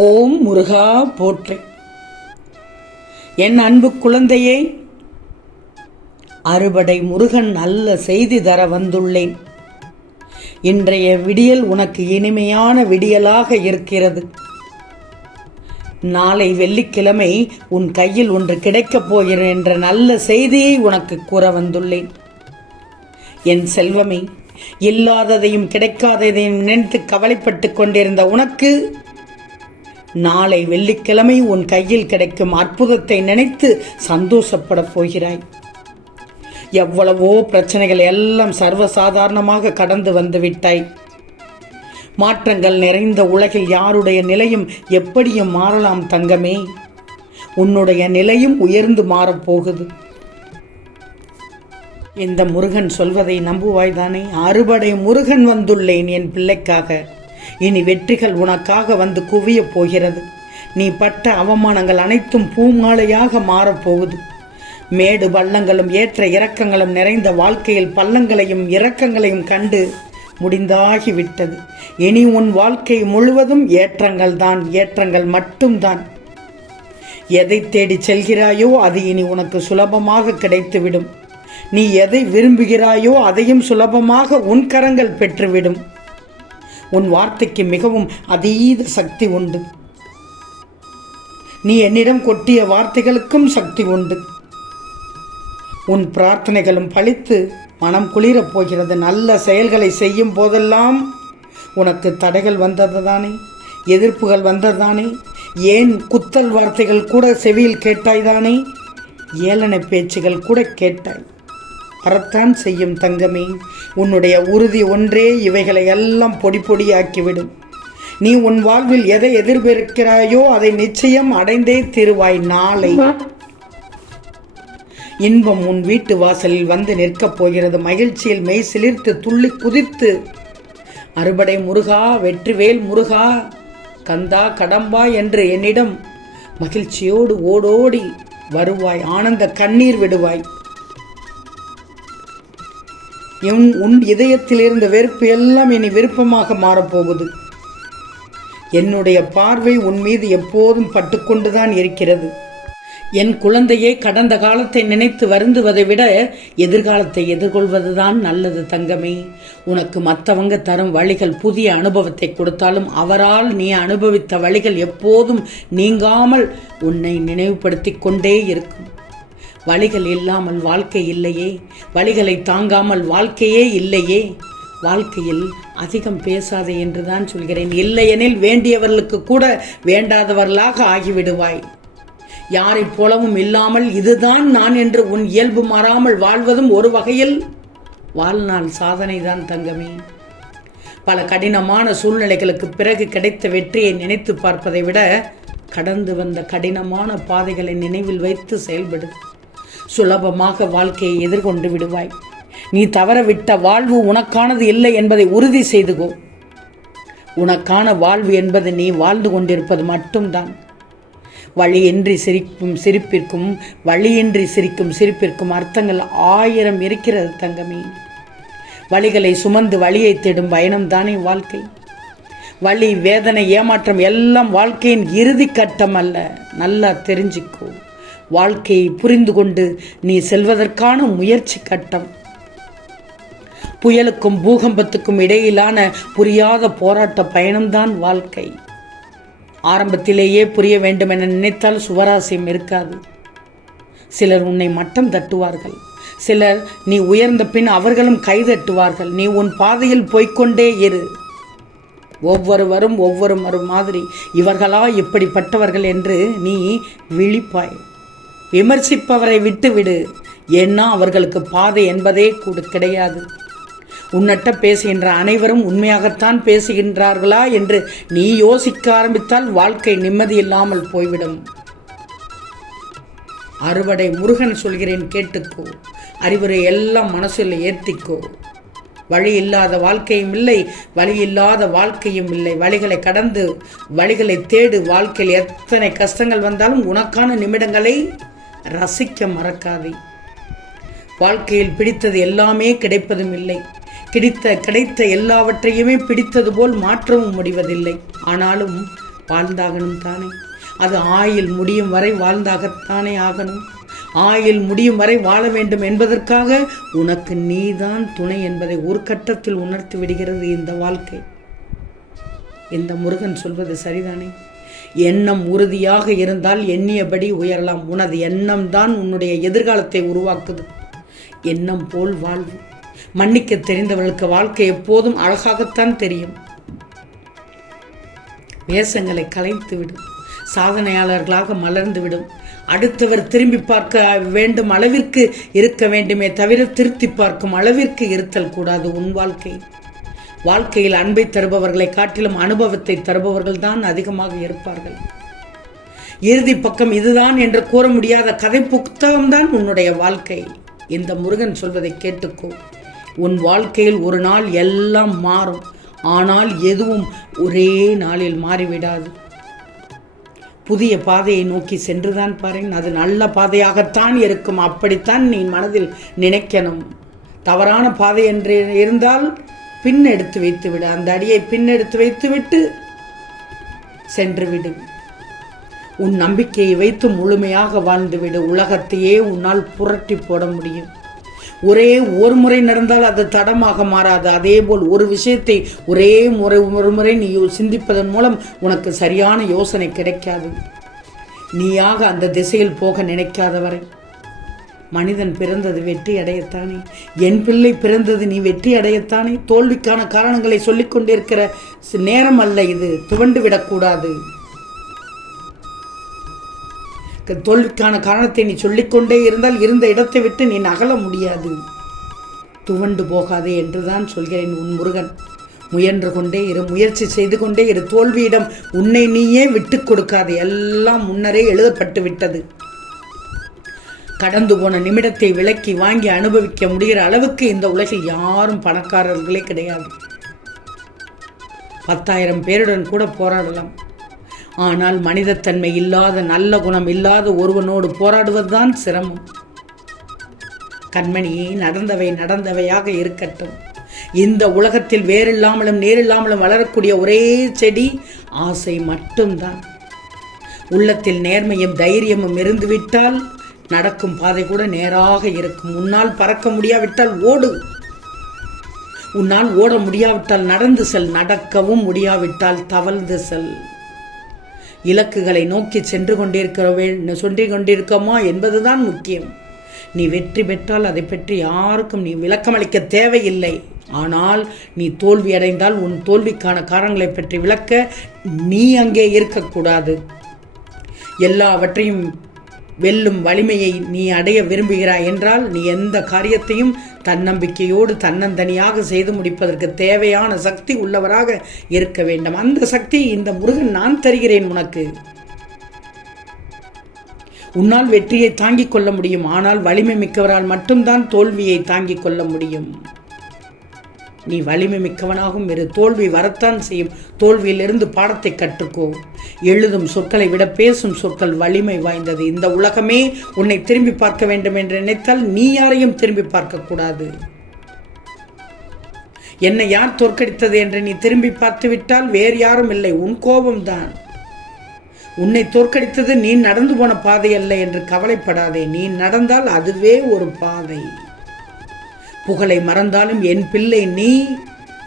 ஓம் முருகா போற்றி. என் அன்பு குழந்தையே அறுபடை முருகன் நல்ல செய்தி தர வந்துள்ளேன். இன்றைய விடியல் உனக்கு இனிமையான விடியலாக இருக்கிறது. நாளை வெள்ளிக்கிழமை உன் கையில் ஒன்று கிடைக்கப் போகிறேன் என்ற நல்ல செய்தியை உனக்கு கூற வந்துள்ளேன். என் செல்வமே இல்லாததையும் கிடைக்காததையும் நினைத்து கவலைப்பட்டு கொண்டிருந்த உனக்கு நாளை வெள்ளிக்கிழமை உன் கையில் கிடைக்கும் அற்புதத்தை நினைத்து சந்தோஷப்படப் போகிறாய். எவ்வளவோ பிரச்சனைகள் எல்லாம் சர்வசாதாரணமாக கடந்து வந்து விட்டாய். மாற்றங்கள் நிறைந்த உலகில் யாருடைய நிலையும் எப்படியும் மாறலாம் தங்கமே. உன்னுடைய நிலையும் உயர்ந்து மாறப்போகுது இந்த முருகன் சொல்வதை நம்புவாய்தானே? அறுபடை முருகன் வந்துள்ளேன் என் பிள்ளைக்காக. இனி வெற்றிகள் உனக்காக வந்து குவியப் போகிறது. நீ பட்ட அவமானங்கள் அனைத்தும் பூமாலையாக மாறப்போகுது மேடு பள்ளங்களும் ஏற்ற இறக்கங்களும் நிறைந்த வாழ்க்கையில் பள்ளங்களையும் இறக்கங்களையும் கண்டு முடிந்தாகிவிட்டது. இனி உன் வாழ்க்கை முழுவதும் ஏற்றங்கள் தான் ஏற்றங்கள் மட்டும்தான். எதை தேடி செல்கிறாயோ அது இனி உனக்கு சுலபமாக கிடைத்துவிடும். நீ எதை விரும்புகிறாயோ அதையும் சுலபமாக உன் கரங்கள் பெற்றுவிடும். உன் வார்த்தைக்கு மிகவும் அதீத சக்தி உண்டு. நீ என்னிடம் கொட்டிய வார்த்தைகளுக்கும் சக்தி உண்டு. உன் பிரார்த்தனைகளும் பழித்து மனம் குளிரப் போகிறது. நல்ல செயல்களை செய்யும் போதெல்லாம் உனக்கு தடைகள் வந்தது தானே? எதிர்ப்புகள் வந்தது தானே? ஏன் குத்தல் வார்த்தைகள் கூட செவியில் கேட்டாய் தானே? ஏளன பேச்சுகள் கூட கேட்டாய். வரத்தான் செய்யும் தங்கமே உன்னுடைய உறுதி ஒன்றே இவைகளை எல்லாம் பொடி பொடியாக்கிவிடும். நீ உன் வாழ்வில் எதை எதிர்பார்க்கிறாயோ அதை நிச்சயம் அடைந்தே திருவாய் நாளை. இன்பம் உன் வீட்டு வாசலில் வந்து நிற்கப் போகிறது. மகிழ்ச்சியில் மெய் சிலிர்த்து துள்ளி குதித்து. அறுபடை முருகா வெற்றிவேல் முருகா கந்தா கடம்பா என்று என்னிடம் மகிழ்ச்சியோடு ஓடோடி வருவாய். ஆனந்த கண்ணீர் விடுவாய். என் உன் இதயத்தில் இருந்த வெறுப்பு எல்லாம் இனி விருப்பமாக மாறப்போகுது. என்னுடைய பார்வை உன் மீது எப்போதும் பட்டுக்கொண்டுதான் இருக்கிறது. என் குழந்தையே கடந்த காலத்தை நினைத்து வருந்துவதை விட எதிர்காலத்தை எதிர்கொள்வதுதான் நல்லது தங்கமே. உனக்கு மற்றவங்க தரும் வழிகள் புதிய அனுபவத்தை கொடுத்தாலும் அவரால் நீ அனுபவித்த வழிகள் எப்போதும் நீங்காமல் உன்னை நினைவுபடுத்தி கொண்டே இருக்கும். வழிகள் இல்லாமல் வாழ்க்கை இல்லையே. வழிகளை தாங்காமல் வாழ்க்கையே இல்லையே. வாழ்க்கையில் அதிகம் பேசாதே என்றுதான் சொல்கிறேன். இல்லையெனில் வேண்டியவர்களுக்கு கூட வேண்டாதவர்களாக ஆகிவிடுவாய். யாரைப் போலவும் இல்லாமல் இதுதான் நான் என்று உன் இயல்பு மாறாமல் வாழ்வதும் ஒரு வகையில் வாழ்நாள் சாதனைதான் தங்கமே. பல கடினமான சூழ்நிலைகளுக்கு பிறகு கிடைத்த வெற்றியை நினைத்து பார்ப்பதை விட கடந்து வந்த கடினமான பாதைகளை நினைவில் வைத்து செயல்படு. சுலபமாக வாழ்க்கையை எதிர்கொண்டு விடுவாய். நீ தவறவிட்ட வாழ்வு உனக்கானது இல்லை என்பதை உறுதி செய்துகோ. உனக்கான வாழ்வு என்பது நீ வாழ்ந்து கொண்டிருப்பது மட்டும்தான். வழியின்றி சிரிக்கும் சிரிப்பிற்கும் வழியின்றி சிரிக்கும் சிரிப்பிற்கும் அர்த்தங்கள் ஆயிரம் இருக்கிறது தங்கமே. வழிகளை சுமந்து வழியை தேடும் பயணம்தானே வாழ்க்கை. வழி வேதனை ஏமாற்றம் எல்லாம் வாழ்க்கையின் இறுதி கட்டம் அல்ல. நல்லா தெரிஞ்சுக்கோ. வாழ்க்கையை புரிந்து கொண்டு நீ செல்வதற்கான முயற்சி கட்டம். புயலுக்கும் பூகம்பத்துக்கும் இடையிலான புரியாத போராட்ட பயணம்தான் வாழ்க்கை. ஆரம்பத்திலேயே புரிய வேண்டும் என நினைத்தால் சுவராசியம் இருக்காது. சிலர் உன்னை மட்டம் தட்டுவார்கள். சிலர் நீ உயர்ந்த பின் அவர்களும் கைதட்டுவார்கள் நீ உன் பாதையில் போய்கொண்டே இரு. ஒவ்வொருவரும் ஒவ்வொரு மாதிரி இவர்களா இப்படிப்பட்டவர்கள் என்று நீ விழிப்பாய். விமர்சிப்பவரை விட்டுவிடு. ஏன்னா அவர்களுக்கு பாதை என்பதே கூட கிடையாது. உன்னட்ட பேசுகின்ற அனைவரும் உண்மையாகத்தான் பேசுகின்றார்களா என்று நீ யோசிக்க ஆரம்பித்தால் வாழ்க்கை நிம்மதி இல்லாமல் போய்விடும். அறுவடை முருகன் சொல்கிறேன் கேட்டுக்கோ. அறிவுரை எல்லாம் மனசில் ஏற்றிக்கோ வழி இல்லாத வாழ்க்கையும் இல்லை வழி இல்லாத வாழ்க்கையும் இல்லை. வழிகளை கடந்து வழிகளை தேடு. வாழ்க்கையில் எத்தனை கஷ்டங்கள் வந்தாலும் உனக்கான நிமிடங்களை ரசிக்க மறக்காதே. வாழ்க்கையில் பிடித்தது எல்லாமே கிடைப்பதும் இல்லை. கிடைத்த கிடைத்த எல்லாவற்றையுமே பிடித்தது போல் மாற்றவும் முடிவதில்லை. ஆனாலும் வாழ்ந்தாகணும் தானே. அது ஆயில் முடியும் வரை வாழ்ந்தாகத்தானே ஆகணும். ஆயில் முடியும் வரை வாழ வேண்டும் என்பதற்காக உனக்கு நீதான் துணை என்பதை ஒரு கட்டத்தில் உணர்த்தி விடுகிறது இந்த வாழ்க்கை. இந்த முருகன் சொல்வது சரிதானே? எண்ணம் உறுதியாக இருந்தால் எண்ணியபடி உயரலாம். உனது எண்ணம் தான் உன்னுடைய எதிர்காலத்தை உருவாக்குது. எண்ணம் போல் வாழ்வு. மன்னிக்க தெரிந்தவர்களுக்கு வாழ்க்கை எப்போதும் அழகாகத்தான் தெரியும். வேஷங்களை கலைத்து விடும் சாதனையாளர்களாக மலர்ந்து விடும். அடுத்தவர் திரும்பி பார்க்க வேண்டும் அளவிற்கு இருக்க வேண்டுமே தவிர திருத்தி பார்க்கும் அளவிற்கு இருத்தல் கூடாது உன் வாழ்க்கை. வாழ்க்கையில் அன்பை தருபவர்களை காட்டிலும் அனுபவத்தை தருபவர்கள் தான் அதிகமாக இருப்பார்கள். இறுதி பக்கம் இதுதான் என்று கூற முடியாத கதை புத்தகம்தான் உன்னுடைய வாழ்க்கை. இந்த முருகன் சொல்வதை கேட்டுக்கோ. உன் வாழ்க்கையில் ஒரு நாள் எல்லாம் மாறும். ஆனால் எதுவும் ஒரே நாளில் மாறிவிடாது. புதிய பாதையை நோக்கி சென்றுதான் பாருங்க அது நல்ல பாதையாகத்தான் இருக்கும். அப்படித்தான் நீ மனதில் நினைக்கணும். தவறான பாதை என்று இருந்தால் பின் எடுத்து வைத்து விடு. அந்த அடியை பின் எடுத்து வைத்துவிட்டு சென்று விடு. உன் நம்பிக்கையை வைத்து முழுமையாக வாழ்ந்துவிடு உலகத்தையே உன்னால் புரட்டி போட முடியும். ஒரே ஒரு முறை நடந்தால் அது தடமாக மாறாது. அதே போல் ஒரு விஷயத்தை ஒரே முறை ஒரு முறை நீ சிந்திப்பதன் மூலம் உனக்கு சரியான யோசனை கிடைக்காது. நீயாக அந்த திசையில் போக நினைக்காதவரை. மனிதன் பிறந்தது வெற்றி அடையத்தானே? என் பிள்ளை பிறந்தது நீ வெற்றி அடையத்தானே? தோல்விக்கான காரணங்களை சொல்லிக் கொண்டிருக்கிற நேரம் அல்ல இது. துவண்டு விடக்கூடாது. தோல்விக்கான காரணத்தை நீ சொல்லிக்கொண்டே இருந்தால் இருந்த இடத்தை விட்டு நீ நகல முடியாது. துவண்டு போகாதே என்றுதான் சொல்கிறேன் உன் முருகன். முயன்று கொண்டே இரு முயற்சி செய்து கொண்டே இரு. தோல்வியிடம் உன்னை நீயே விட்டு கொடுக்காது. எல்லாம் முன்னரே எழுதப்பட்டு விட்டது கடந்து போன நிமிடத்தை விலக்கி வாங்கி அனுபவிக்க முடிகிற அளவுக்கு இந்த உலகில் யாரும் பணக்காரர்களே கிடையாது. பத்தாயிரம் பேருடன் கூட போராடலாம். ஆனால் மனிதத்தன்மை இல்லாத நல்ல குணம் இல்லாத ஒருவனோடு போராடுவதுதான் சிரமம். கண்மணி நடந்தவை நடந்தவையாக இருக்கட்டும். இந்த உலகத்தில் வேறில்லாமலும் நேரில்லாமலும் வளரக்கூடிய ஒரே செடி ஆசை மட்டும்தான். உள்ளத்தில் நேர்மையும் தைரியமும் இருந்துவிட்டால் நடக்கும் பாதை கூட நேராக இருக்கும். உன்னால் பறக்க முடியாவிட்டால் ஓடு. உன்னால் ஓட முடியாவிட்டால் நடந்து செல். நடக்கவும் முடியாவிட்டால் தவழ்ந்து செல். இலக்குகளை நோக்கி சென்று கொண்டிருக்கிறவே சென்று கொண்டிருக்கோமா என்பதுதான் முக்கியம். நீ வெற்றி பெற்றால் அதை பற்றி யாருக்கும் நீ விளக்கமளிக்க தேவையில்லை. ஆனால் நீ தோல்வி அடைந்தால் உன் தோல்விக்கான காரணங்களை பற்றி விளக்க நீ அங்கே இருக்கக்கூடாது. எல்லாவற்றையும் வெல்லும் வலிமையை நீ அடைய விரும்புகிறாய் என்றால் நீ எந்த காரியத்தையும் தன்னம்பிக்கையோடு தன்னந்தனியாக செய்து முடிப்பதற்கு தேவையான சக்தி உள்ளவராக இருக்க வேண்டும். அந்த சக்தி இந்த முருகன் நான் தருகிறேன் உனக்கு. உன்னால் வெற்றியை தாங்கிக் கொள்ள முடியும். ஆனால் வலிமை மிக்கவரால் மட்டும்தான் தோல்வியை தாங்கிக் கொள்ள முடியும். நீ வலிமை மிக்கவனாகவும் இரு தோல்வி வரத்தான் செய்யும். தோல்வியிலிருந்து பாடத்தை கற்றுக்கோ. எழுதும் சொற்களை விட பேசும் சொற்கள் வலிமை வாய்ந்தது. இந்த உலகமே உன்னை திரும்பி பார்க்க வேண்டும் என்று நினைத்தால் நீ யாரையும் திரும்பி பார்க்கக்கூடாது என்னை யார் தோற்கடித்தது என்று நீ திரும்பி பார்த்துவிட்டால் வேறு யாரும் இல்லை. உன் கோபம்தான். உன்னை தோற்கடித்தது நீ நடந்து போன பாதை அல்ல என்று கவலைப்படாதே. நீ நடந்தால் அதுவே ஒரு பாதை. புகழை மறந்தாலும் என் பிள்ளை நீ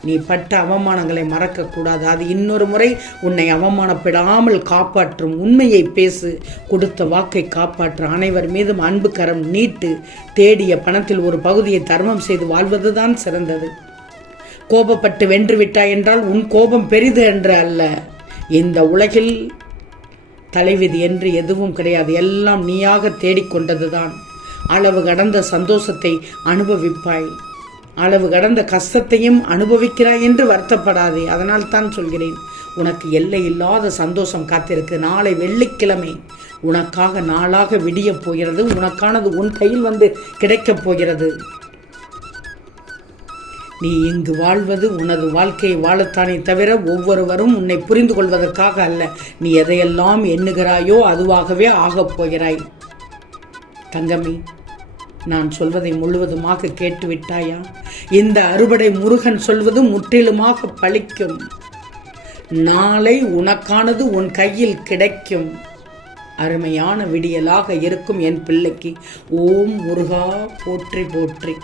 நீ பட்ட அவமானங்களை மறக்கக்கூடாது. அது இன்னொரு முறை உன்னை அவமானப்படாமல் காப்பாற்றும் உண்மையை பேசு. கொடுத்த வாக்கை காப்பாற்று. அனைவர் மீதும் அன்பு கரம் நீட்டு. தேடிய பணத்தில் ஒரு பகுதியை தர்மம் செய்து வாழ்வதுதான் சிறந்தது. கோபப்பட்டு வென்று விட்டாய் என்றால் உன் கோபம் பெரிது என்று அல்ல. இந்த உலகில் தலைவிதி என்று எதுவும் கிடையாது. எல்லாம் நீயாக தேடிக்கொண்டதுதான். அளவு கடந்த சந்தோஷத்தை அனுபவிப்பாய். அளவு கடந்த கஷ்டத்தையும் அனுபவிக்கிறாய் என்று வருத்தப்படாதே அதனால் தான் சொல்கிறேன். உனக்கு எல்லை இல்லாத சந்தோஷம் காத்திருக்கு நாளை வெள்ளிக்கிழமை. உனக்காக நாளாக விடியப் போகிறது உனக்கானது உன் கையில் வந்து கிடைக்கப் போகிறது. நீ இங்கு வாழ்வது உனது வாழ்க்கையை வாழத்தானே தவிர ஒவ்வொருவரும் உன்னை புரிந்து கொள்வதற்காக அல்ல. நீ எதையெல்லாம் எண்ணுகிறாயோ அதுவாகவே ஆகப் போகிறாய். தங்கமே நான் சொல்வதை முழுவதுமாக கேட்டுவிட்டாயா? இந்த அறுபடை முருகன் சொல்வது முற்றிலுமாக பழிக்கும். நாளை உனக்கானது உன் கையில் கிடைக்கும். அருமையான விடியலாக இருக்கும் என் பிள்ளைக்கு. ஓம் முருகா போற்றி போற்றி.